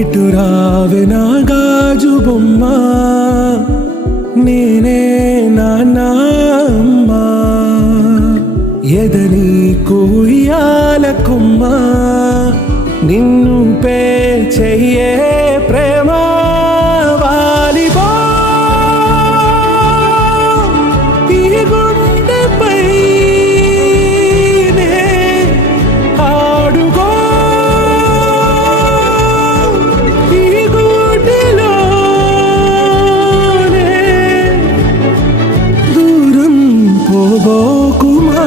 ఇటు రావే నా గాజు బొమ్మ, నేనే నాన్న అమ్మ, ఎదని కూయాల కొమ్మ, నిన్ను పే చెయ్యే ప్రేమ వాలిబో ఈ గుండెపై ఆడుగో ఈ గుడిలోనే దూరం పోబోకుమా.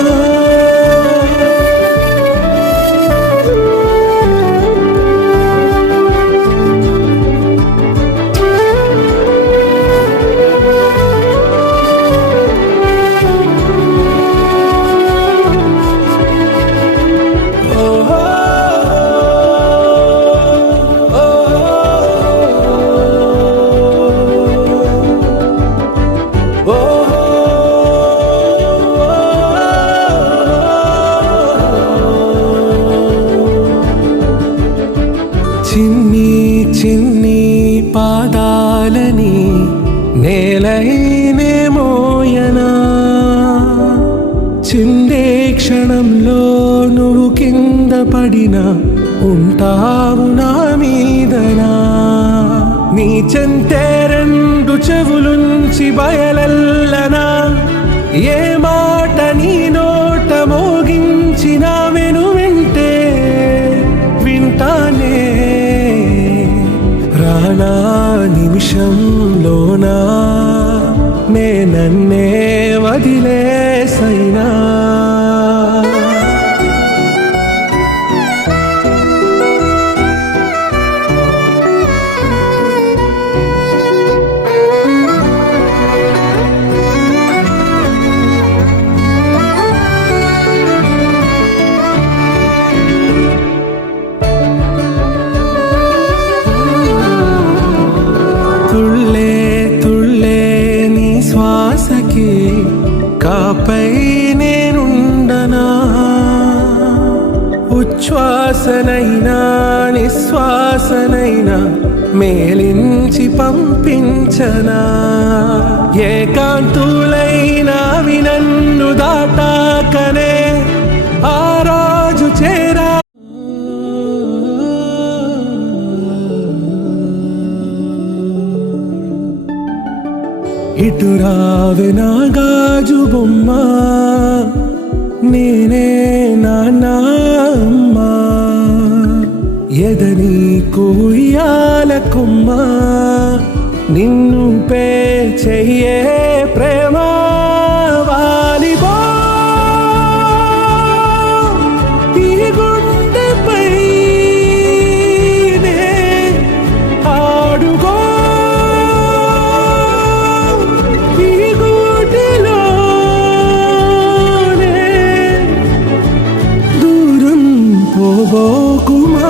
చిన్ని చిన్ని పాదాలని నేలైనే మోయనా, చిందే క్షణంలో నువ్వు కింద పడినా ఉంటావు నా మీదనా. నీ చెంతే రెండు చెవులుంచి బయలెల్లనా, ఏ మాట నీ నోట మోగించిన వెను వింటే వింటానే. రానా నిమిషంలోనా నే నన్నే వదిలేసైనా, తుళ్ళే తుళ్ళే నీ శ్వాసకి కాపై నేనుండనా, ఉచ్ఛ్వాసనైనా నిశ్వాసనైనా మేలించి పంపించనా. ఏకాంతులైనా వినన్ను దాటాకనే ఆ రాజు చేరా. ఇటు రావే నా గాజు బొమ్మ, నేనే నాన్న అమ్మ, ఎదని కూయాల కొమ్మ, నిన్ను పే చెయ్యే ప్రేమ వాలిబో ఈ గుండెపై ఆడుగో ఈ గుడిలోనే దూరం పోబోకుమా.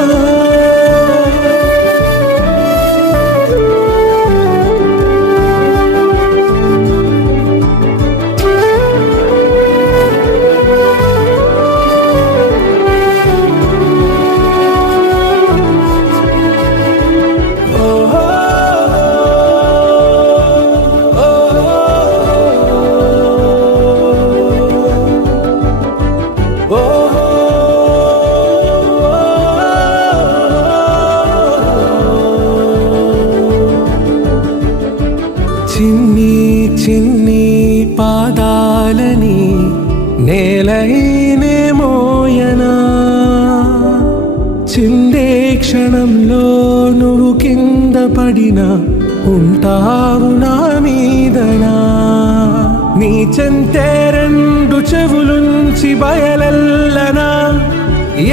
చిన్ని చిన్ని పాదాలని నేలైనే మోయనా, చిందే క్షణంలో నువ్వు కింద పడినా ఉంటావు నా మీదనా. నీ చెంతే రెండు చెవులుంచి బయలెల్లనా,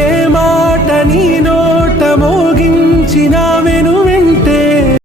ఏ